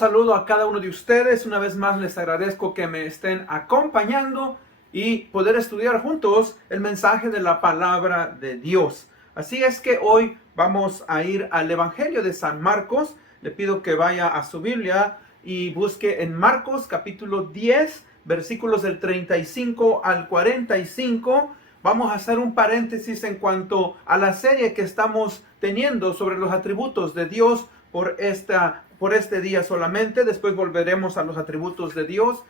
saludo a cada uno de ustedes. Una vez más les agradezco que me estén acompañando y poder estudiar juntos el mensaje de la palabra de Dios. Así es que hoy vamos a ir al Evangelio de San Marcos. Le pido que vaya a su Biblia y busque en Marcos capítulo 10, versículos del 35 al 45. Vamos a hacer un paréntesis en cuanto a la serie que estamos teniendo sobre los atributos de Dios por este día solamente. Después volveremos a los atributos de Dios.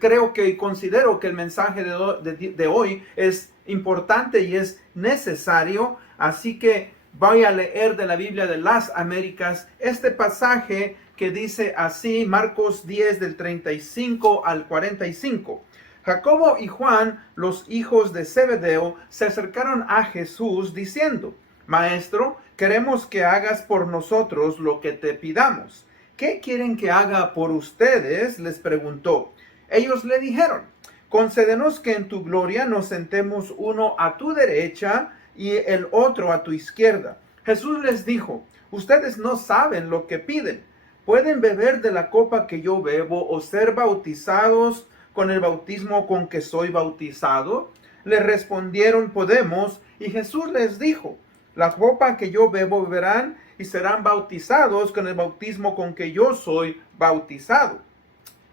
Creo que y considero que el mensaje de hoy es importante y es necesario. Así que voy a leer de la Biblia de las Américas este pasaje que dice así, Marcos 10 del 35 al 45. Jacobo y Juan, los hijos de Zebedeo, se acercaron a Jesús diciendo: Maestro, queremos que hagas por nosotros lo que te pidamos. ¿Qué quieren que haga por ustedes?, les preguntó. Ellos le dijeron: concédenos que en tu gloria nos sentemos uno a tu derecha y el otro a tu izquierda. Jesús les dijo: ustedes no saben lo que piden. ¿Pueden beber de la copa que yo bebo o ser bautizados con el bautismo con que soy bautizado? Le respondieron: podemos. Y Jesús les dijo: la copa que yo bebo beberán y serán bautizados con el bautismo con que yo soy bautizado.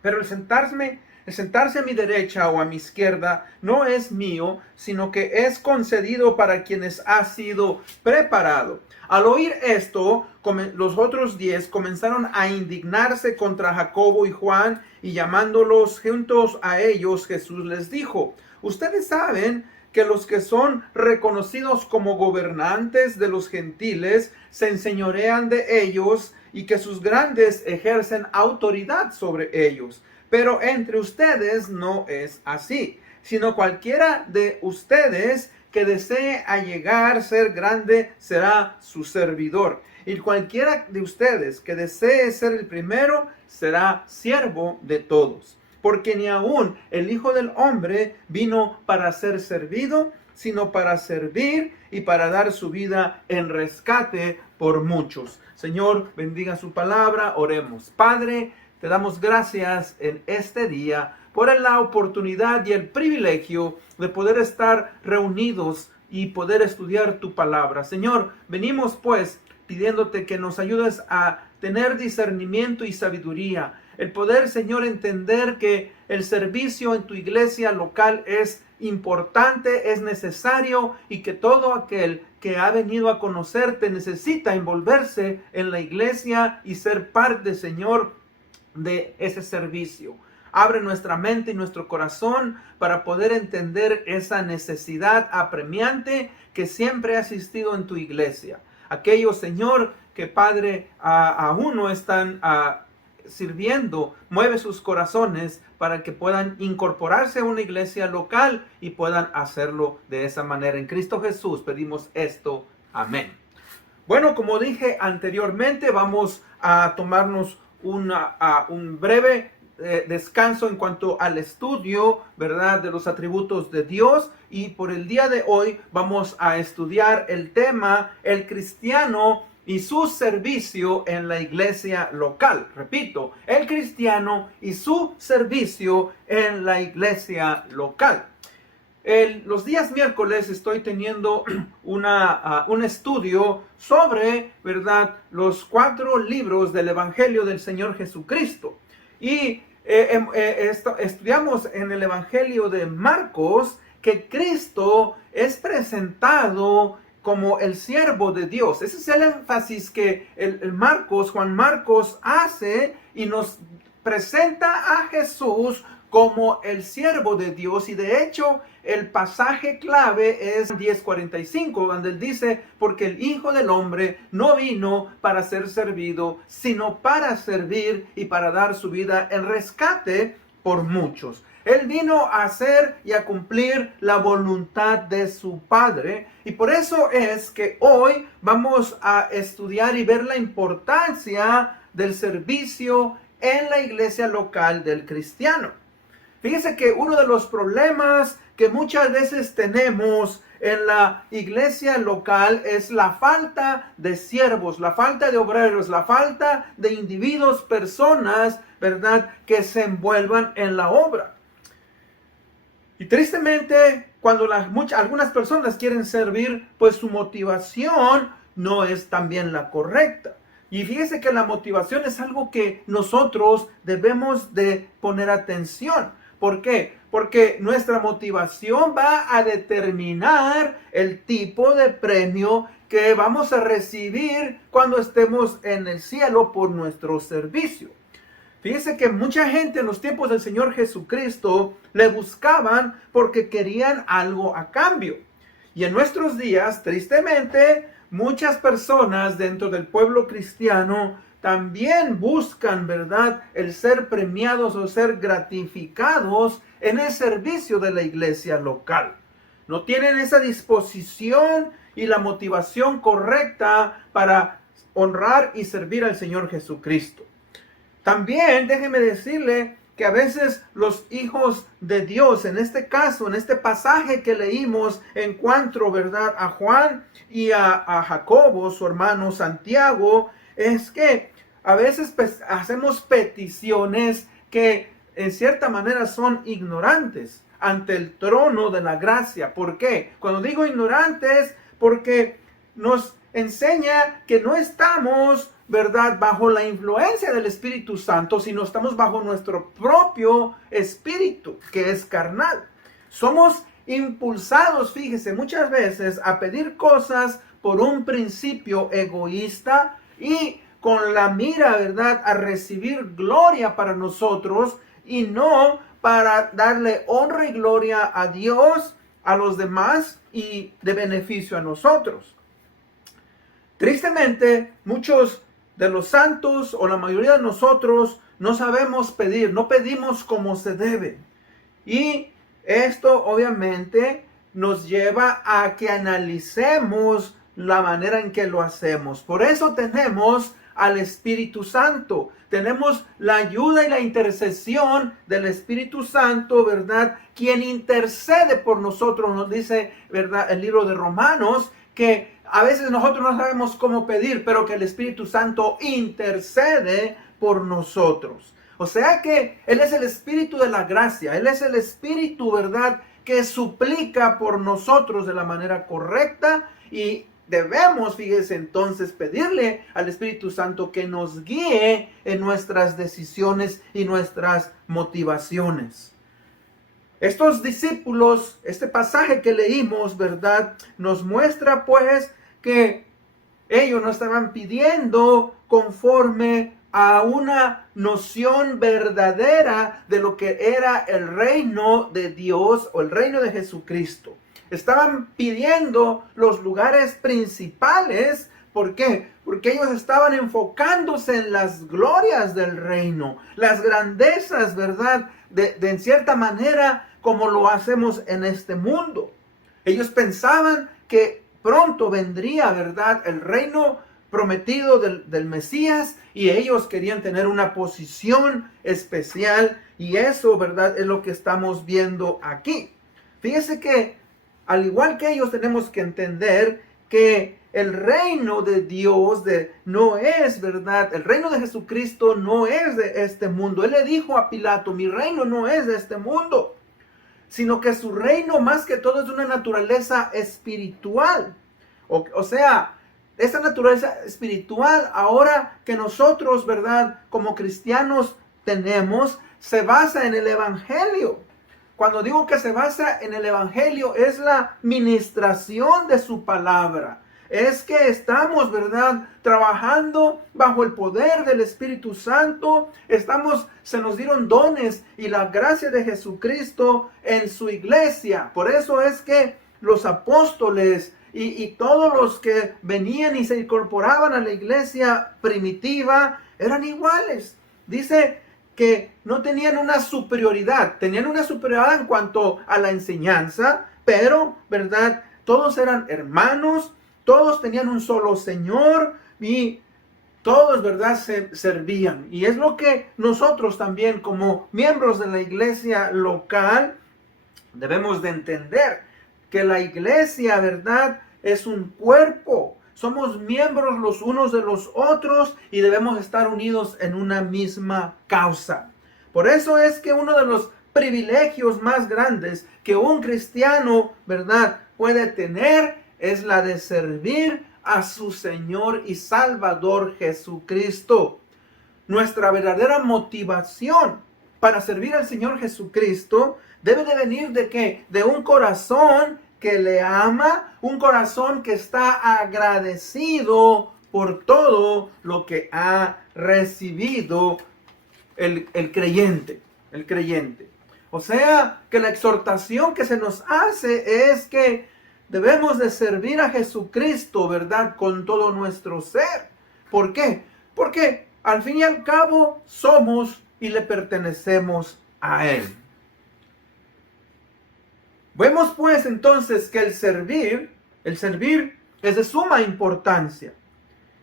Pero el sentarse a mi derecha o a mi izquierda no es mío, sino que es concedido para quienes ha sido preparado. Al oír esto, los otros 10 comenzaron a indignarse contra Jacobo y Juan, y llamándolos juntos a ellos, Jesús les dijo: ustedes saben que los que son reconocidos como gobernantes de los gentiles se enseñorean de ellos, y que sus grandes ejercen autoridad sobre ellos. Pero entre ustedes no es así, sino cualquiera de ustedes que desee allegar ser grande será su servidor. Y cualquiera de ustedes que desee ser el primero será siervo de todos. Porque ni aun el Hijo del Hombre vino para ser servido, sino para servir y para dar su vida en rescate por muchos. Señor, bendiga su palabra. Oremos. Padre, te damos gracias en este día por la oportunidad y el privilegio de poder estar reunidos y poder estudiar tu palabra. Señor, venimos pues pidiéndote que nos ayudes a tener discernimiento y sabiduría. El poder, Señor, entender que el servicio en tu iglesia local es importante, es necesario, y que todo aquel que ha venido a conocerte necesita envolverse en la iglesia y ser parte, Señor, de ese servicio. Abre nuestra mente y nuestro corazón para poder entender esa necesidad apremiante que siempre ha existido en tu iglesia. Aquellos, Señor, que Padre aún no están sirviendo, mueve sus corazones para que puedan incorporarse a una iglesia local y puedan hacerlo de esa manera. En Cristo Jesús pedimos esto. Amén. Bueno, como dije anteriormente, vamos a tomarnos un breve descanso en cuanto al estudio, ¿verdad?, de los atributos de Dios. Y por el día de hoy vamos a estudiar el tema: el cristiano y su servicio en la iglesia local. Repito, el cristiano y su servicio en la iglesia local. Los días miércoles estoy teniendo un estudio sobre, ¿verdad?, los 4 libros del Evangelio del Señor Jesucristo. Y estudiamos en el Evangelio de Marcos que Cristo es presentado como el siervo de Dios. Ese es el énfasis que Juan Marcos hace, y nos presenta a Jesús como el siervo de Dios. Y de hecho, el pasaje clave es 10:45, donde él dice: porque el Hijo del Hombre no vino para ser servido, sino para servir y para dar su vida en rescate por muchos. Él vino a hacer y a cumplir la voluntad de su Padre. Y por eso es que hoy vamos a estudiar y ver la importancia del servicio en la iglesia local del cristiano. Fíjese que uno de los problemas que muchas veces tenemos en la iglesia local es la falta de siervos, la falta de obreros, la falta de individuos, personas, ¿verdad?, que se envuelvan en la obra. Y tristemente, cuando algunas personas quieren servir, pues su motivación no es también la correcta. Y fíjese que la motivación es algo que nosotros debemos de poner atención. ¿Por qué? Porque nuestra motivación va a determinar el tipo de premio que vamos a recibir cuando estemos en el cielo por nuestro servicio. Fíjese que mucha gente en los tiempos del Señor Jesucristo le buscaban porque querían algo a cambio. Y en nuestros días, tristemente, muchas personas dentro del pueblo cristiano también buscan, ¿verdad?, el ser premiados o ser gratificados en el servicio de la iglesia local. No tienen esa disposición y la motivación correcta para honrar y servir al Señor Jesucristo. También déjeme decirle que a veces los hijos de Dios, en este caso, en este pasaje que leímos, en cuanto, ¿verdad?, a Juan y a Jacobo, su hermano Santiago, es que a veces hacemos peticiones que en cierta manera son ignorantes ante el trono de la gracia. ¿Por qué? Cuando digo ignorantes, porque nos enseña que no estamos, ¿verdad?, bajo la influencia del Espíritu Santo, sino estamos bajo nuestro propio espíritu, que es carnal. Somos impulsados, fíjese, muchas veces a pedir cosas por un principio egoísta y con la mira, ¿verdad?, a recibir gloria para nosotros y no para darle honra y gloria a Dios, a los demás y de beneficio a nosotros. Tristemente, muchos de los santos o la mayoría de nosotros no sabemos pedir, no pedimos como se debe. Y esto obviamente nos lleva a que analicemos la manera en que lo hacemos. Por eso tenemos al Espíritu Santo. Tenemos la ayuda y la intercesión del Espíritu Santo, ¿verdad?, quien intercede por nosotros. Nos dice, ¿verdad?, el libro de Romanos, que a veces nosotros no sabemos cómo pedir, pero que el Espíritu Santo intercede por nosotros. O sea que Él es el Espíritu de la gracia. Él es el Espíritu, ¿verdad?, que suplica por nosotros de la manera correcta. Y debemos, fíjese, entonces pedirle al Espíritu Santo que nos guíe en nuestras decisiones y nuestras motivaciones. Estos discípulos, este pasaje que leímos, ¿verdad?, nos muestra pues que ellos no estaban pidiendo conforme a una noción verdadera de lo que era el reino de Dios o el reino de Jesucristo. Estaban pidiendo los lugares principales. ¿Por qué? Porque ellos estaban enfocándose en las glorias del reino, las grandezas, ¿verdad?, de en cierta manera como lo hacemos en este mundo. Ellos pensaban que pronto vendría, ¿verdad?, el reino prometido del Mesías, y ellos querían tener una posición especial, y eso, ¿verdad?, es lo que estamos viendo aquí. Fíjese que al igual que ellos tenemos que entender que el reino de Dios no es, ¿verdad?, el reino de Jesucristo no es de este mundo. Él le dijo a Pilato, mi reino no es de este mundo, sino que su reino más que todo es de una naturaleza espiritual. O sea, esa naturaleza espiritual ahora que nosotros, ¿verdad?, como cristianos tenemos, se basa en el Evangelio. Cuando digo que se basa en el Evangelio, es la ministración de su palabra. Es que estamos, ¿verdad?, trabajando bajo el poder del Espíritu Santo. Se nos dieron dones y la gracia de Jesucristo en su iglesia. Por eso es que los apóstoles y todos los que venían y se incorporaban a la iglesia primitiva eran iguales. Dice que no tenían una superioridad. Tenían una superioridad en cuanto a la enseñanza, pero, ¿verdad?, todos eran hermanos. Todos tenían un solo Señor y todos, ¿verdad?, se servían. Y es lo que nosotros también, como miembros de la iglesia local, debemos de entender, que la iglesia, ¿verdad?, es un cuerpo. Somos miembros los unos de los otros y debemos estar unidos en una misma causa. Por eso es que uno de los privilegios más grandes que un cristiano, ¿verdad?, puede tener es la de servir a su Señor y Salvador Jesucristo. Nuestra verdadera motivación para servir al Señor Jesucristo debe de venir ¿de qué? De un corazón que le ama, un corazón que está agradecido por todo lo que ha recibido el creyente. O sea, que la exhortación que se nos hace es que debemos de servir a Jesucristo, ¿verdad?, con todo nuestro ser. ¿Por qué? Porque al fin y al cabo somos y le pertenecemos a Él. Vemos pues entonces que el servir es de suma importancia.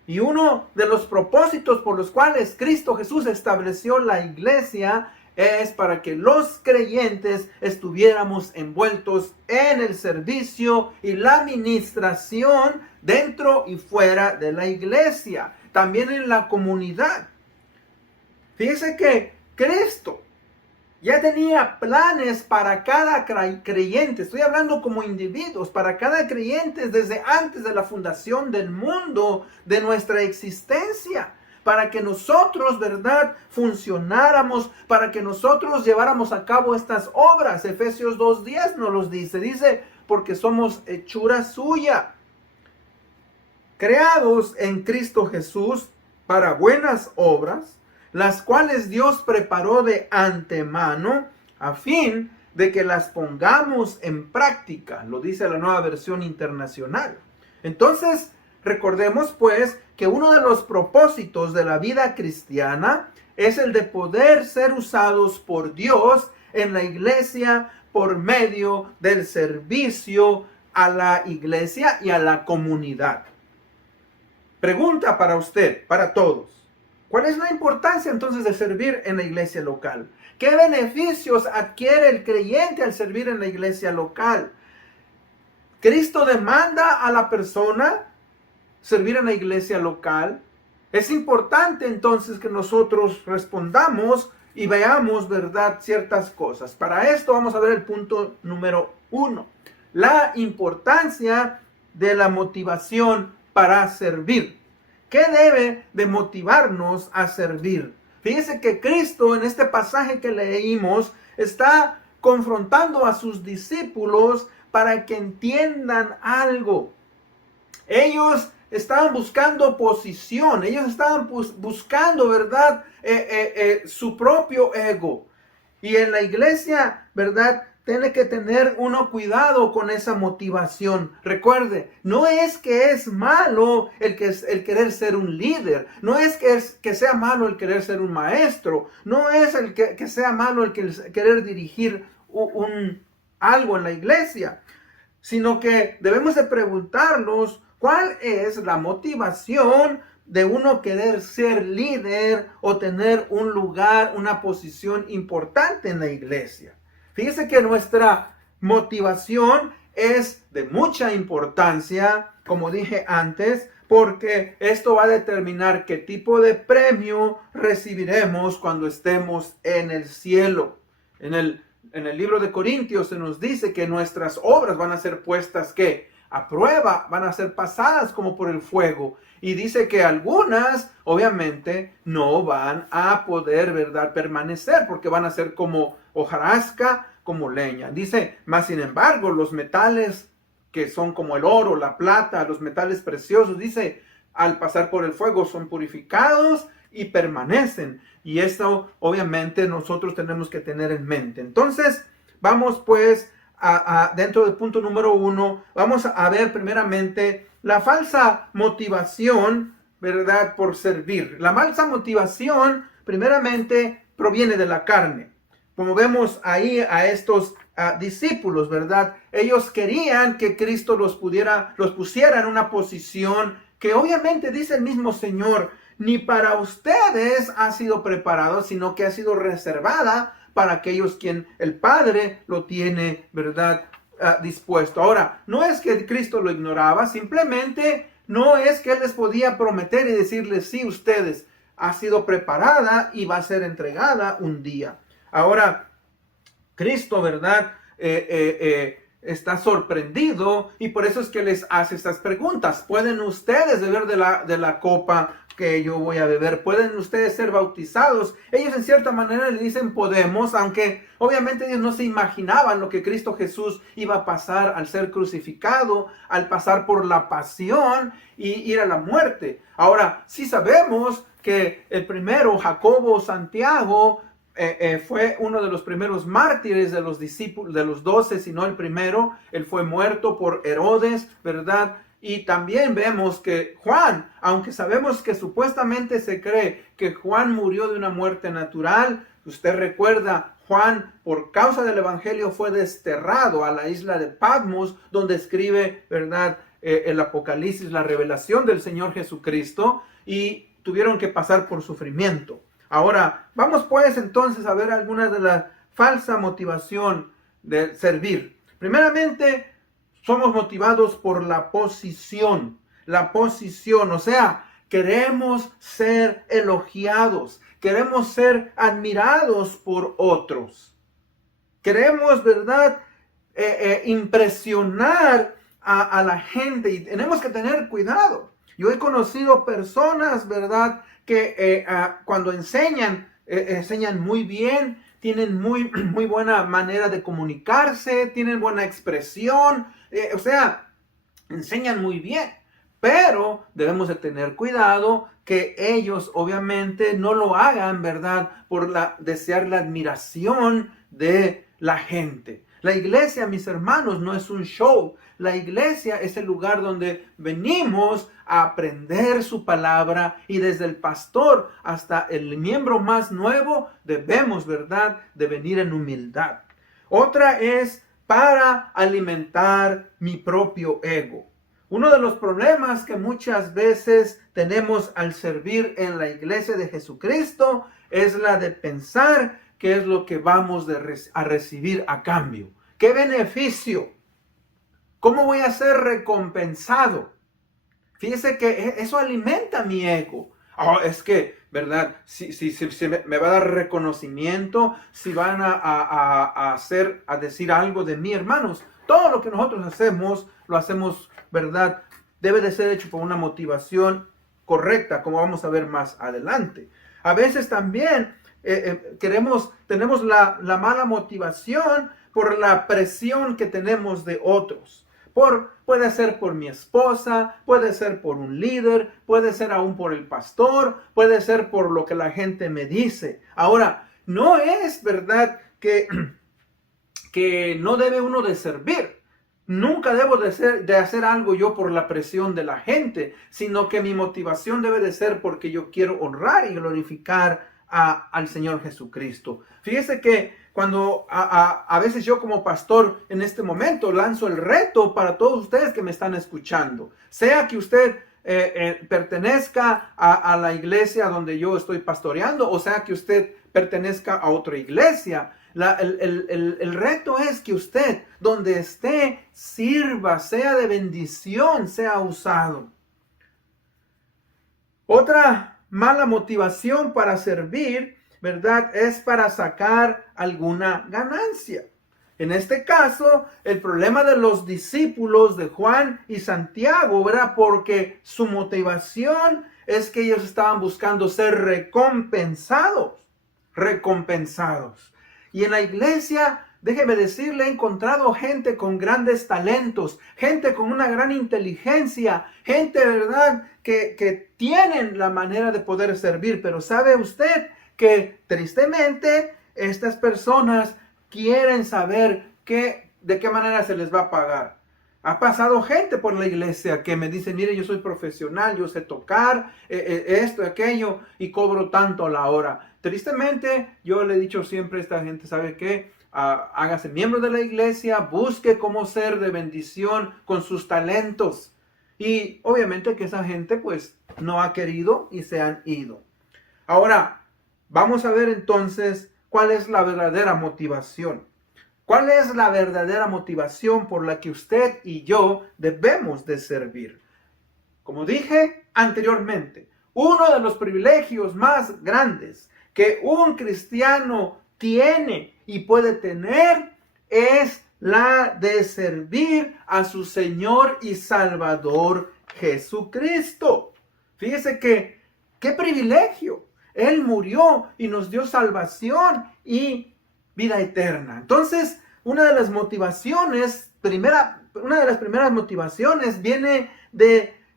Y uno de los propósitos por los cuales Cristo Jesús estableció la iglesia es para que los creyentes estuviéramos envueltos en el servicio y la administración dentro y fuera de la iglesia, también en la comunidad. Fíjese que Cristo ya tenía planes para cada creyente. Estoy hablando como individuos, para cada creyente desde antes de la fundación del mundo, de nuestra existencia. Para que nosotros, ¿verdad?, funcionáramos, para que nosotros lleváramos a cabo estas obras. Efesios 2:10 nos los dice. Dice, porque somos hechura suya, creados en Cristo Jesús para buenas obras, las cuales Dios preparó de antemano a fin de que las pongamos en práctica. Lo dice la Nueva Versión Internacional. Entonces, recordemos pues que uno de los propósitos de la vida cristiana es el de poder ser usados por Dios en la iglesia por medio del servicio a la iglesia y a la comunidad. Pregunta para usted, para todos. ¿Cuál es la importancia entonces de servir en la iglesia local? ¿Qué beneficios adquiere el creyente al servir en la iglesia local? Cristo demanda a la persona servir en la iglesia local. Es importante entonces que nosotros respondamos y veamos, ¿verdad?, ciertas cosas. Para esto vamos a ver el punto número 1. La importancia de la motivación para servir. ¿Qué debe de motivarnos a servir? Fíjese que Cristo en este pasaje que leímos está confrontando a sus discípulos para que entiendan algo. Ellos estaban buscando posición, ellos estaban buscando, ¿verdad?, su propio ego. Y en la iglesia, ¿verdad?, tiene que tener uno cuidado con esa motivación. Recuerde, no es que es malo el querer ser un líder. No es que sea malo el querer ser un maestro. No es que sea malo el querer dirigir algo en la iglesia. Sino que debemos de preguntarnos cuál es la motivación de uno querer ser líder o tener un lugar, una posición importante en la iglesia. Fíjese que nuestra motivación es de mucha importancia, como dije antes, porque esto va a determinar qué tipo de premio recibiremos cuando estemos en el cielo. En el libro de Corintios se nos dice que nuestras obras van a ser puestas a prueba, van a ser pasadas como por el fuego. Y dice que algunas, obviamente, no van a poder, ¿verdad?, permanecer, porque van a ser como hojarasca, como leña. Dice, más sin embargo, los metales que son como el oro, la plata, los metales preciosos, dice, al pasar por el fuego son purificados y permanecen. Y esto, obviamente, nosotros tenemos que tener en mente. Entonces, vamos pues dentro del punto número 1, vamos a ver primeramente la falsa motivación, ¿verdad?, por servir. La falsa motivación, primeramente, proviene de la carne. Como vemos ahí a estos discípulos, ¿verdad? Ellos querían que Cristo los pusiera en una posición que obviamente dice el mismo Señor, ni para ustedes ha sido preparado, sino que ha sido reservada para aquellos quien el Padre lo tiene, ¿verdad?, dispuesto. Ahora, no es que Cristo lo ignoraba, simplemente no es que Él les podía prometer y decirles, sí, ustedes, ha sido preparada y va a ser entregada un día. Ahora, Cristo, ¿verdad?, está sorprendido y por eso es que les hace estas preguntas. ¿Pueden ustedes beber de la copa que yo voy a beber? ¿Pueden ustedes ser bautizados? Ellos en cierta manera le dicen podemos, aunque obviamente ellos no se imaginaban lo que Cristo Jesús iba a pasar al ser crucificado, al pasar por la pasión y ir a la muerte. Ahora, sí sabemos que el primero, Jacobo, Santiago, fue uno de los primeros mártires de los discípulos, de los 12, si no el primero. Él fue muerto por Herodes, ¿verdad? Y también vemos que Juan, aunque sabemos que supuestamente se cree que Juan murió de una muerte natural, usted recuerda, Juan, por causa del evangelio, fue desterrado a la isla de Patmos, donde escribe, ¿verdad?, el Apocalipsis, la revelación del Señor Jesucristo, y tuvieron que pasar por sufrimiento. Ahora, vamos pues entonces a ver algunas de la falsa motivación de servir. Primeramente, somos motivados por la posición, o sea, queremos ser elogiados, queremos ser admirados por otros. Queremos, ¿verdad?, impresionar a la gente y tenemos que tener cuidado. Yo he conocido personas, ¿verdad?, que cuando enseñan muy bien, tienen muy buena manera de comunicarse, tienen buena expresión, o sea, enseñan muy bien. Pero debemos de tener cuidado que ellos obviamente no lo hagan, ¿verdad?, por desear la admiración de la gente. La iglesia, mis hermanos, no es un show. La iglesia es el lugar donde venimos a aprender su palabra y desde el pastor hasta el miembro más nuevo debemos, ¿verdad?, de venir en humildad. Otra es para alimentar mi propio ego. Uno de los problemas que muchas veces tenemos al servir en la iglesia de Jesucristo es la de pensar qué es lo que vamos a recibir a cambio. ¿Qué beneficio? ¿Cómo voy a ser recompensado? Fíjese que eso alimenta mi ego. Oh, es que, ¿verdad? Si me va a dar reconocimiento, si van a decir algo de mí, hermanos. Todo lo que nosotros hacemos, lo hacemos, ¿verdad? Debe de ser hecho por una motivación correcta, como vamos a ver más adelante. A veces también tenemos la mala motivación por la presión que tenemos de otros. Puede ser por mi esposa, puede ser por un líder, puede ser aún por el pastor, puede ser por lo que la gente me dice. Ahora, no es verdad que no debe uno de servir. Nunca debo de hacer algo yo por la presión de la gente, sino que mi motivación debe de ser porque yo quiero honrar y glorificar al Señor Jesucristo. Fíjese que cuando a veces yo como pastor en este momento lanzo el reto para todos ustedes que me están escuchando, sea que usted pertenezca a la iglesia donde yo estoy pastoreando, o sea que usted pertenezca a otra iglesia, el reto es que usted, donde esté, sirva, sea de bendición, sea usado. Otra mala motivación para servir, ¿verdad?, es para sacar alguna ganancia. En este caso, el problema de los discípulos de Juan y Santiago, ¿verdad?, porque su motivación es que ellos estaban buscando ser recompensados. Y en la iglesia, déjeme decirle, he encontrado gente con grandes talentos, gente con una gran inteligencia, gente, ¿verdad?, que tienen la manera de poder servir. Pero ¿sabe usted que tristemente estas personas quieren saber de qué manera se les va a pagar? Ha pasado gente por la iglesia que me dice, mire, yo soy profesional, yo sé tocar esto, aquello, y cobro tanto a la hora. Tristemente, yo le he dicho siempre a esta gente, ¿sabe qué? Hágase miembro de la iglesia, busque cómo ser de bendición con sus talentos. Y obviamente que esa gente pues no ha querido y se han ido. Ahora, vamos a ver entonces cuál es la verdadera motivación. ¿Cuál es la verdadera motivación por la que usted y yo debemos de servir? Como dije anteriormente, uno de los privilegios más grandes que un cristiano tiene y puede tener es la de servir a su Señor y Salvador Jesucristo. Fíjese que, qué privilegio. Él murió y nos dio salvación y vida eterna. Entonces, una de las primeras motivaciones viene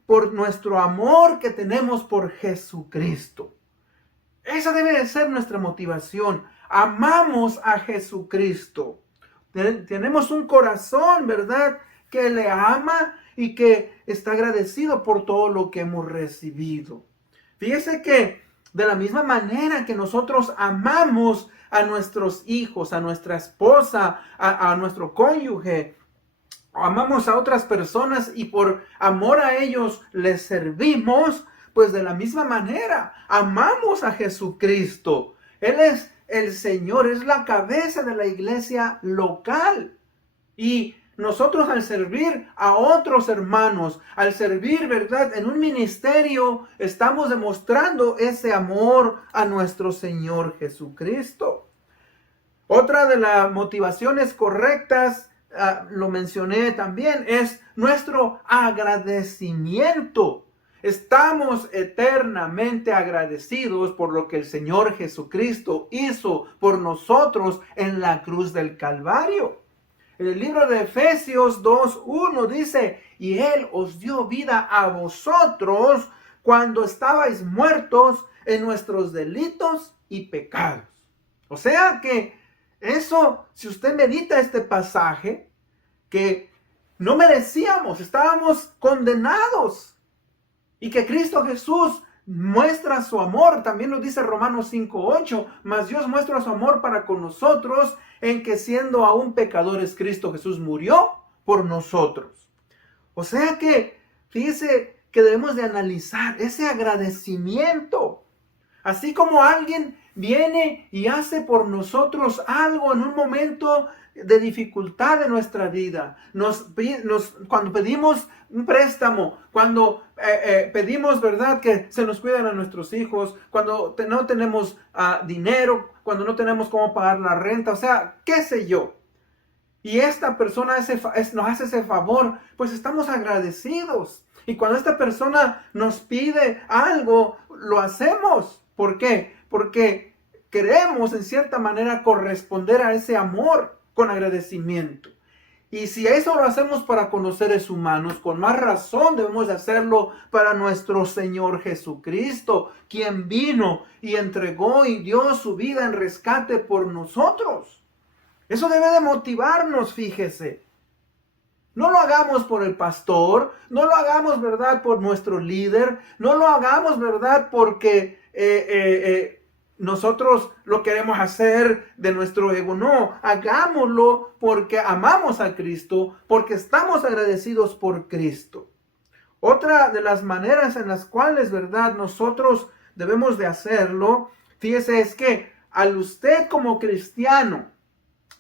por nuestro amor que tenemos por Jesucristo. Esa debe de ser nuestra motivación. Amamos a Jesucristo. Tenemos un corazón, ¿verdad?, que le ama y que está agradecido por todo lo que hemos recibido. Fíjese que de la misma manera que nosotros amamos a nuestros hijos, a nuestra esposa, a nuestro cónyuge, amamos a otras personas y por amor a ellos les servimos, pues de la misma manera amamos a Jesucristo. Él es el Señor, es la cabeza de la iglesia local. Y nosotros al servir a otros hermanos, al servir, ¿verdad?, en un ministerio, estamos demostrando ese amor a nuestro Señor Jesucristo. Otra de las motivaciones correctas, lo mencioné también, es nuestro agradecimiento. Estamos eternamente agradecidos por lo que el Señor Jesucristo hizo por nosotros en la cruz del Calvario. En el libro de Efesios 2:1 dice, y Él os dio vida a vosotros cuando estabais muertos en nuestros delitos y pecados. O sea que eso, si usted medita este pasaje, que no merecíamos, estábamos condenados, y que Cristo Jesús muestra su amor, también lo dice Romanos 5:8, mas Dios muestra su amor para con nosotros, en que siendo aún pecadores, Cristo Jesús murió por nosotros. O sea que, fíjese que debemos de analizar ese agradecimiento. Así como alguien viene y hace por nosotros algo en un momento de dificultad de nuestra vida. Cuando pedimos un préstamo, cuando pedimos, ¿verdad?, que se nos cuiden a nuestros hijos, cuando no tenemos dinero, cuando no tenemos cómo pagar la renta, o sea, qué sé yo. Y esta persona nos hace ese favor, pues estamos agradecidos. Y cuando esta persona nos pide algo, lo hacemos. ¿Por qué? Porque queremos en cierta manera corresponder a ese amor con agradecimiento. Y si eso lo hacemos para con los seres humanos, con más razón debemos de hacerlo para nuestro Señor Jesucristo, quien vino y entregó y dio su vida en rescate por nosotros. Eso debe de motivarnos, fíjese. No lo hagamos por el pastor, no lo hagamos, ¿verdad?, por nuestro líder, no lo hagamos, ¿verdad?, porque nosotros lo queremos hacer de nuestro ego. No, hagámoslo porque amamos a Cristo, porque estamos agradecidos por Cristo. Otra de las maneras en las cuales, ¿verdad?, nosotros debemos de hacerlo, fíjese, es que al usted como cristiano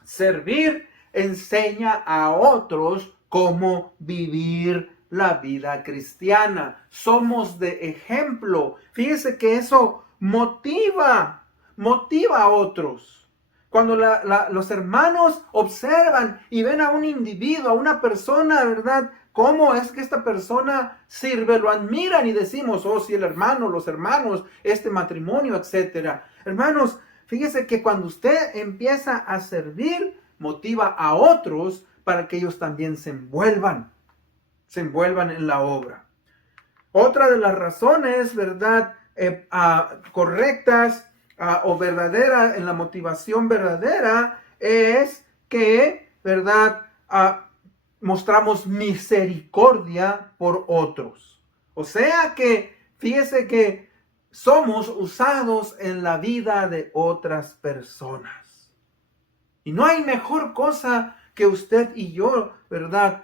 servir enseña a otros cómo vivir la vida cristiana. Somos de ejemplo. Fíjese que eso motiva a otros. Cuando los hermanos observan y ven a un individuo, a una persona, ¿verdad?, cómo es que esta persona sirve, lo admiran y decimos, oh, sí, el hermano, los hermanos, este matrimonio, etcétera. Hermanos, fíjese que cuando usted empieza a servir, motiva a otros para que ellos también se envuelvan en la obra. Otra de las razones, ¿verdad?, correctas o verdaderas, en la motivación verdadera, es que, ¿verdad?, mostramos misericordia por otros. O sea que, fíjese que somos usados en la vida de otras personas. Y no hay mejor cosa que usted y yo, ¿verdad?,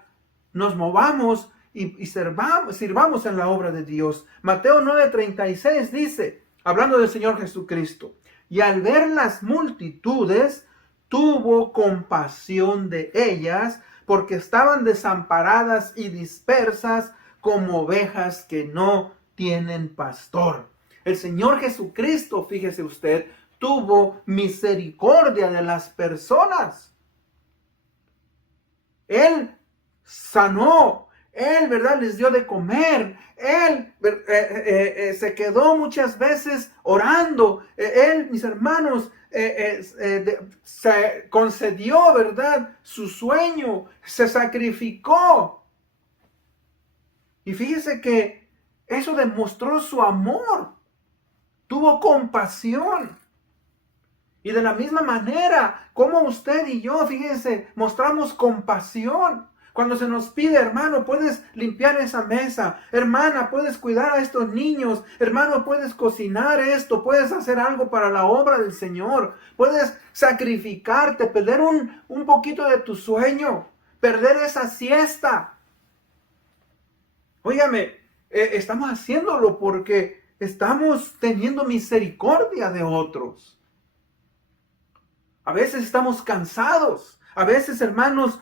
nos movamos y sirvamos en la obra de Dios. Mateo 9:36 dice, hablando del Señor Jesucristo, y al ver las multitudes, tuvo compasión de ellas, porque estaban desamparadas y dispersas como ovejas que no tienen pastor. El Señor Jesucristo, fíjese usted, tuvo misericordia de las personas. Él sanó, Él, ¿verdad?, les dio de comer. Él se quedó muchas veces orando. Él, mis hermanos, se concedió, ¿verdad?, su sueño, se sacrificó. Y fíjese que eso demostró su amor. Tuvo compasión. Y de la misma manera, como usted y yo, fíjense, mostramos compasión. Cuando se nos pide, hermano, puedes limpiar esa mesa. Hermana, puedes cuidar a estos niños. Hermano, puedes cocinar esto. Puedes hacer algo para la obra del Señor. Puedes sacrificarte, perder un poquito de tu sueño. Perder esa siesta. Óigame, estamos haciéndolo porque estamos teniendo misericordia de otros. A veces estamos cansados. A veces, hermanos,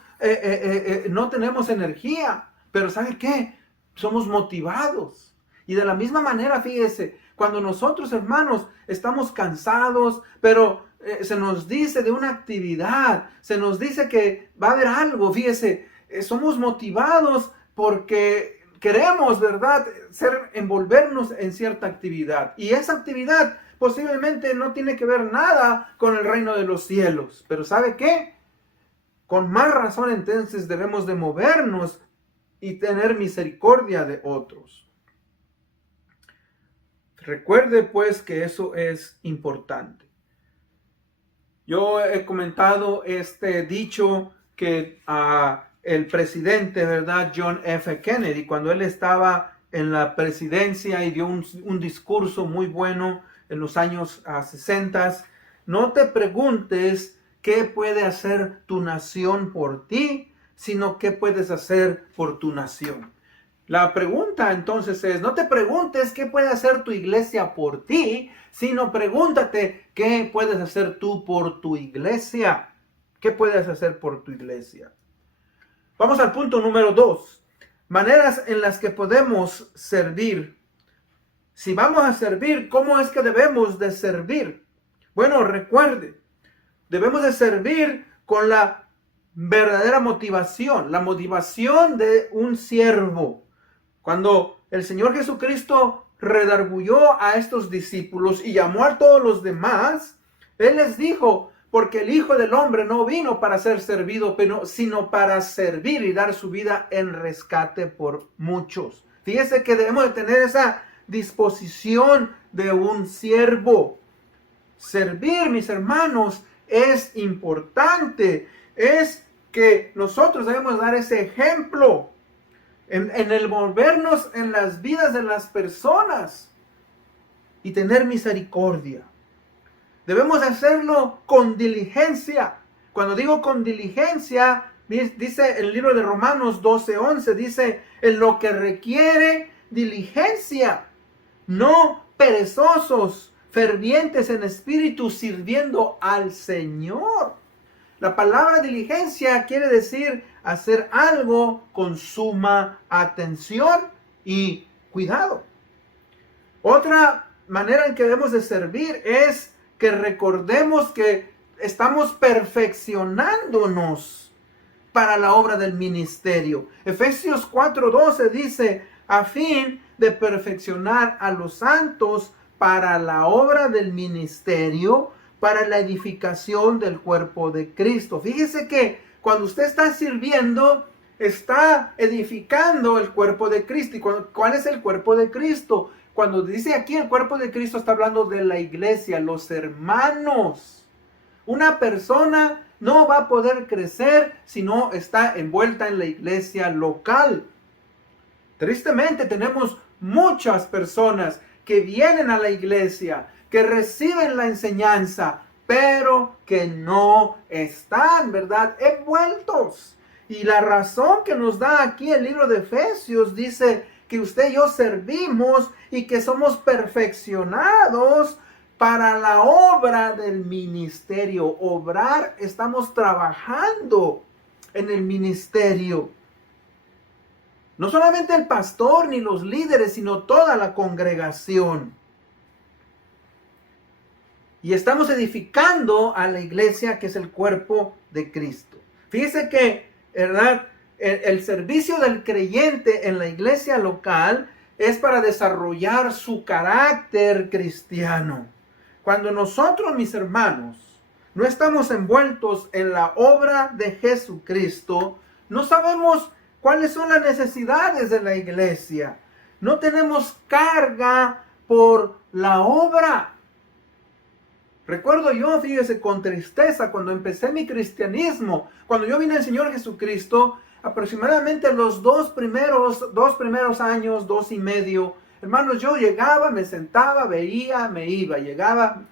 no tenemos energía. Pero ¿sabe qué? Somos motivados. Y de la misma manera, fíjese, cuando nosotros, hermanos, estamos cansados, pero se nos dice de una actividad, se nos dice que va a haber algo, fíjese, somos motivados porque queremos, ¿verdad?, envolvernos en cierta actividad. Y esa actividad posiblemente no tiene que ver nada con el reino de los cielos. Pero ¿sabe qué? Con más razón entonces debemos de movernos y tener misericordia de otros. Recuerde pues que eso es importante. Yo he comentado este dicho que el presidente, ¿verdad?, John F. Kennedy, cuando él estaba en la presidencia y dio un discurso muy bueno en los años 60, no te preguntes qué puede hacer tu nación por ti, sino qué puedes hacer por tu nación. La pregunta entonces es, no te preguntes qué puede hacer tu iglesia por ti, sino pregúntate qué puedes hacer tú por tu iglesia. ¿Qué puedes hacer por tu iglesia? Vamos al punto número 2. Maneras en las que podemos servir. Si vamos a servir, ¿cómo es que debemos de servir? Bueno, recuerde, debemos de servir con la verdadera motivación, la motivación de un siervo. Cuando el Señor Jesucristo redarguyó a estos discípulos y llamó a todos los demás, Él les dijo, porque el Hijo del Hombre no vino para ser servido, sino para servir y dar su vida en rescate por muchos. Fíjese que debemos de tener esa disposición de un siervo. Servir, mis hermanos, es importante. Es que nosotros debemos dar ese ejemplo en el movernos en las vidas de las personas y tener misericordia. Debemos hacerlo con diligencia. Cuando digo con diligencia, dice el libro de Romanos 12:11, dice, en lo que requiere diligencia, no perezosos, fervientes en espíritu, sirviendo al Señor. La palabra diligencia quiere decir hacer algo con suma atención y cuidado. Otra manera en que debemos de servir es que recordemos que estamos perfeccionándonos para la obra del ministerio. Efesios 4:12 dice, a fin de perfeccionar a los santos para la obra del ministerio, para la edificación del cuerpo de Cristo. Fíjese que cuando usted está sirviendo, está edificando el cuerpo de Cristo. ¿Y cuál es el cuerpo de Cristo? Cuando dice aquí el cuerpo de Cristo, está hablando de la iglesia, los hermanos. Una persona no va a poder crecer si no está envuelta en la iglesia local. Tristemente tenemos muchas personas que vienen a la iglesia, que reciben la enseñanza, pero que no están, ¿verdad?, envueltos. Y la razón que nos da aquí el libro de Efesios dice que usted y yo servimos y que somos perfeccionados para la obra del ministerio. Obrar, estamos trabajando en el ministerio. No solamente el pastor ni los líderes, sino toda la congregación. Y estamos edificando a la iglesia, que es el cuerpo de Cristo. Fíjese que, ¿verdad?, el servicio del creyente en la iglesia local es para desarrollar su carácter cristiano. Cuando nosotros, mis hermanos, no estamos envueltos en la obra de Jesucristo, no sabemos cuáles son las necesidades de la iglesia. No tenemos carga por la obra. Recuerdo yo, fíjese, con tristeza, cuando empecé mi cristianismo, cuando yo vine al Señor Jesucristo, aproximadamente los dos primeros años, 2 y medio, hermanos, yo llegaba, me sentaba, veía, me iba, llegaba,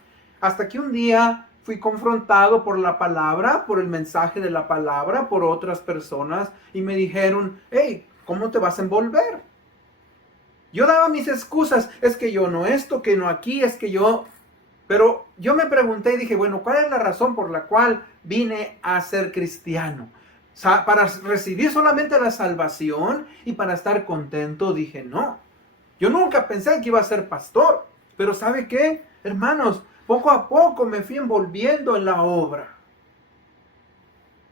hasta que un día fui confrontado por la palabra, por el mensaje de la palabra, por otras personas, y me dijeron, hey, ¿cómo te vas a envolver? Yo daba mis excusas, es que yo no esto, que no aquí, es que yo... Pero yo me pregunté y dije, bueno, ¿cuál es la razón por la cual vine a ser cristiano? ¿Para recibir solamente la salvación y para estar contento? Dije, no. Yo nunca pensé que iba a ser pastor. Pero ¿sabe qué? Hermanos, poco a poco me fui envolviendo en la obra.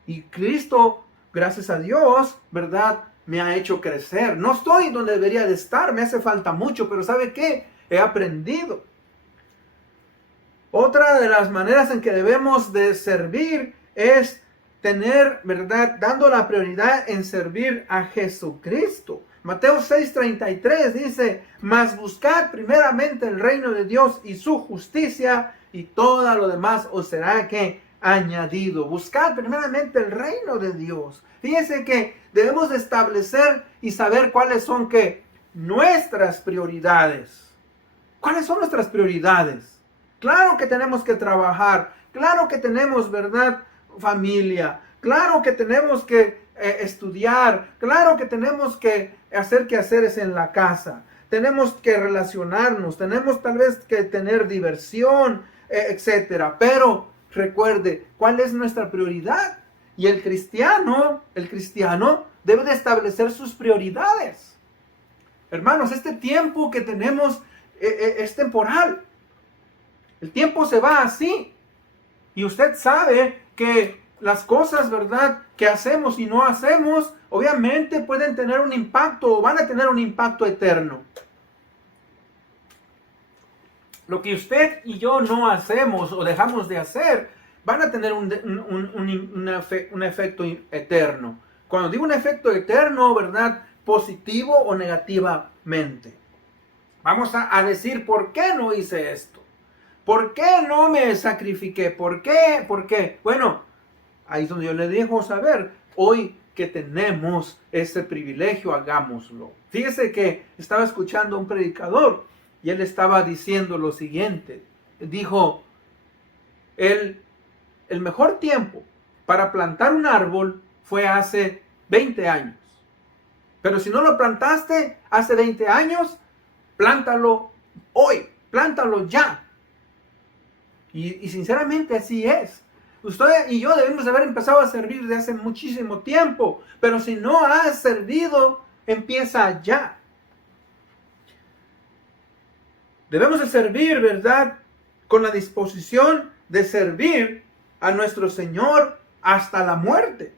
Y Cristo, gracias a Dios, ¿verdad?, me ha hecho crecer. No estoy donde debería de estar, me hace falta mucho, pero ¿sabe qué? He aprendido. Otra de las maneras en que debemos de servir es tener, ¿verdad?, dando la prioridad en servir a Jesucristo. Mateo 6:33 dice, mas buscad primeramente el reino de Dios y su justicia, y todo lo demás os será que añadido. Buscad primeramente el reino de Dios. Fíjense que debemos de establecer y saber cuáles son nuestras prioridades. ¿Cuáles son nuestras prioridades? Claro que tenemos que trabajar, claro que tenemos, ¿verdad?, familia, claro que tenemos que estudiar, claro que tenemos que hacer quehaceres en la casa, tenemos que relacionarnos, tenemos tal vez que tener diversión, etcétera. Pero recuerde, ¿cuál es nuestra prioridad? Y el cristiano debe de establecer sus prioridades. Hermanos, este tiempo que tenemos es temporal. El tiempo se va así. Y usted sabe que las cosas, ¿verdad?, que hacemos y no hacemos, obviamente pueden tener un impacto o van a tener un impacto eterno. Lo que usted y yo no hacemos o dejamos de hacer, van a tener un efecto eterno. Cuando digo un efecto eterno, ¿verdad?, positivo o negativamente. Vamos a decir, ¿por qué no hice esto? ¿Por qué no me sacrifiqué? ¿Por qué? ¿Por qué? Bueno, ahí es donde yo le dejo saber, hoy que tenemos ese privilegio, hagámoslo. Fíjese que estaba escuchando a un predicador y él estaba diciendo lo siguiente. Dijo, el mejor tiempo para plantar un árbol fue hace 20 años. Pero si no lo plantaste hace 20 años, plántalo hoy, plántalo ya. Y sinceramente así es. Usted y yo debemos haber empezado a servir desde hace muchísimo tiempo. Pero si no has servido, empieza ya. Debemos de servir, ¿verdad?, con la disposición de servir a nuestro Señor hasta la muerte.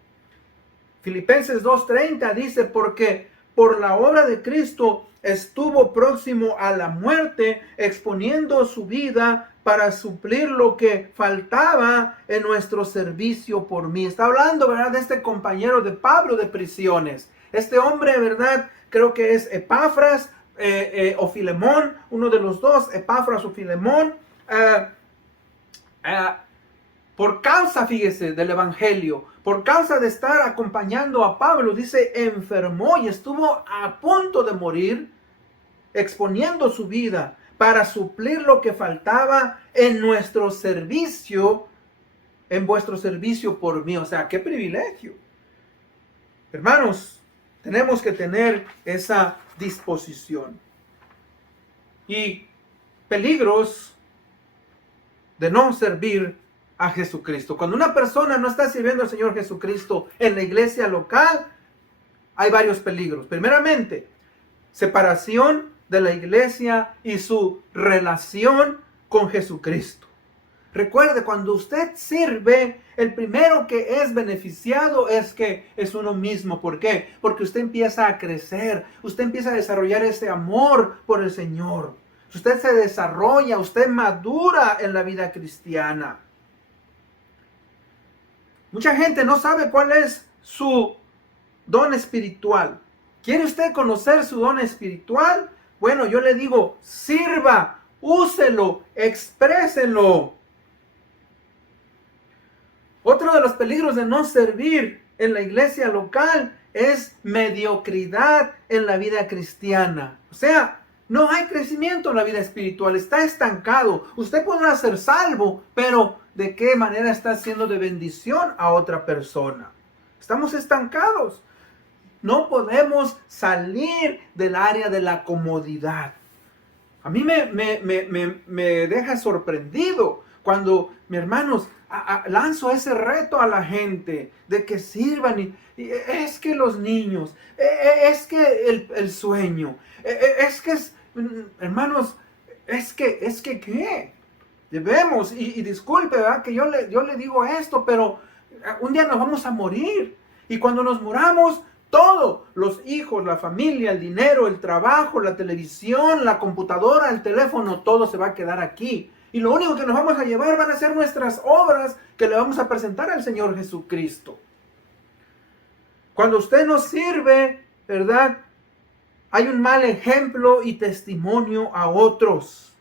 Filipenses 2:30 dice, porque por la obra de Cristo estuvo próximo a la muerte, exponiendo su vida para suplir lo que faltaba en nuestro servicio por mí. Está hablando, ¿verdad?, de este compañero de Pablo de prisiones. Este hombre, ¿verdad?, creo que es Epafras o Filemón, uno de los dos, Epafras o Filemón. Por causa, fíjese, del evangelio, por causa de estar acompañando a Pablo, dice, enfermó y estuvo a punto de morir, exponiendo su vida para suplir lo que faltaba en nuestro servicio, en vuestro servicio por mí. O sea, qué privilegio. Hermanos, tenemos que tener esa disposición. Y peligros de no servir a Jesucristo. Cuando una persona no está sirviendo al Señor Jesucristo en la iglesia local, hay varios peligros. Primeramente, separación de la iglesia y su relación con Jesucristo. Recuerde, cuando usted sirve, el primero que es beneficiado es uno mismo. ¿Por qué? Porque usted empieza a crecer, usted empieza a desarrollar ese amor por el Señor. Usted se desarrolla, usted madura en la vida cristiana. Mucha gente no sabe cuál es su don espiritual. ¿Quiere usted conocer su don espiritual? Bueno, yo le digo, sirva, úselo, expréselo. Otro de los peligros de no servir en la iglesia local es mediocridad en la vida cristiana. O sea, no hay crecimiento en la vida espiritual, está estancado. Usted podrá ser salvo, pero ¿de qué manera está siendo de bendición a otra persona? Estamos estancados. No podemos salir del área de la comodidad. A mí me deja sorprendido cuando, mis hermanos, lanzo ese reto a la gente de que sirvan. Y es que los niños, es que el sueño, es que, hermanos, es que ¿qué? Debemos, y disculpe, ¿verdad? Que yo le digo esto, pero un día nos vamos a morir. Y cuando nos muramos, todo, los hijos, la familia, el dinero, el trabajo, la televisión, la computadora, el teléfono, todo se va a quedar aquí. Y lo único que nos vamos a llevar van a ser nuestras obras que le vamos a presentar al Señor Jesucristo. Cuando usted nos sirve, ¿verdad? Hay un mal ejemplo y testimonio a otros,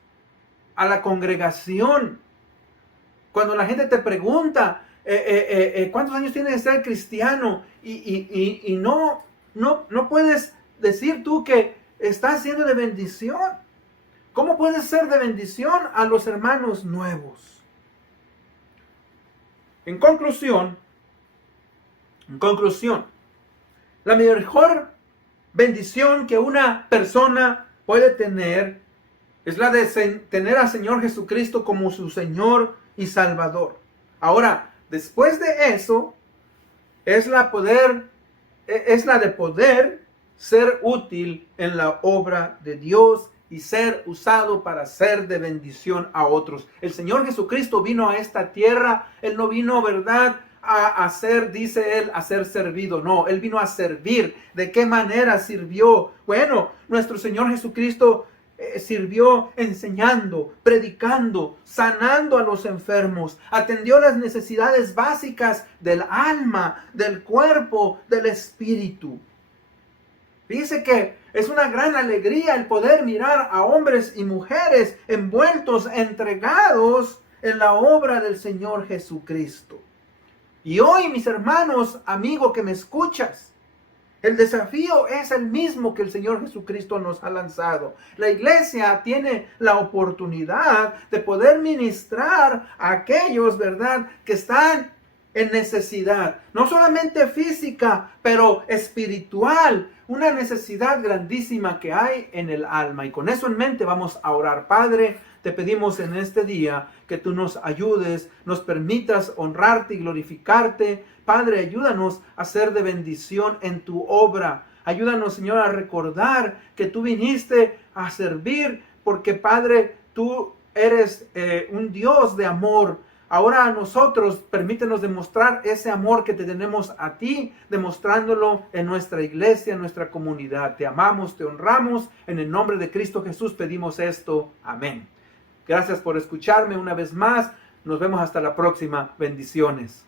a la congregación. Cuando la gente te pregunta, ¿cuántos años tienes de ser cristiano? Y no puedes decir tú que estás siendo de bendición. ¿Cómo puedes ser de bendición a los hermanos nuevos? En conclusión, la mejor bendición que una persona puede tener es la de tener al Señor Jesucristo como su Señor y Salvador. Ahora, después de eso, es la de poder ser útil en la obra de Dios y ser usado para ser de bendición a otros. El Señor Jesucristo vino a esta tierra, Él no vino, ¿verdad?, a ser, dice Él, a ser servido. No, Él vino a servir. ¿De qué manera sirvió? Bueno, nuestro Señor Jesucristo sirvió enseñando, predicando, sanando a los enfermos, atendió las necesidades básicas del alma, del cuerpo, del espíritu. Dice que es una gran alegría el poder mirar a hombres y mujeres envueltos, entregados en la obra del Señor Jesucristo. Y hoy, mis hermanos, amigo que me escuchas, el desafío es el mismo que el Señor Jesucristo nos ha lanzado. La iglesia tiene la oportunidad de poder ministrar a aquellos, ¿verdad?, que están en necesidad, no solamente física, pero espiritual, una necesidad grandísima que hay en el alma. Y con eso en mente vamos a orar. Padre, te pedimos en este día que tú nos ayudes, nos permitas honrarte y glorificarte. Padre, ayúdanos a ser de bendición en tu obra. Ayúdanos, Señor, a recordar que tú viniste a servir, porque, Padre, tú eres un Dios de amor. Ahora a nosotros, permítenos demostrar ese amor que te tenemos a ti, demostrándolo en nuestra iglesia, en nuestra comunidad. Te amamos, te honramos. En el nombre de Cristo Jesús pedimos esto. Amén. Gracias por escucharme una vez más. Nos vemos hasta la próxima. Bendiciones.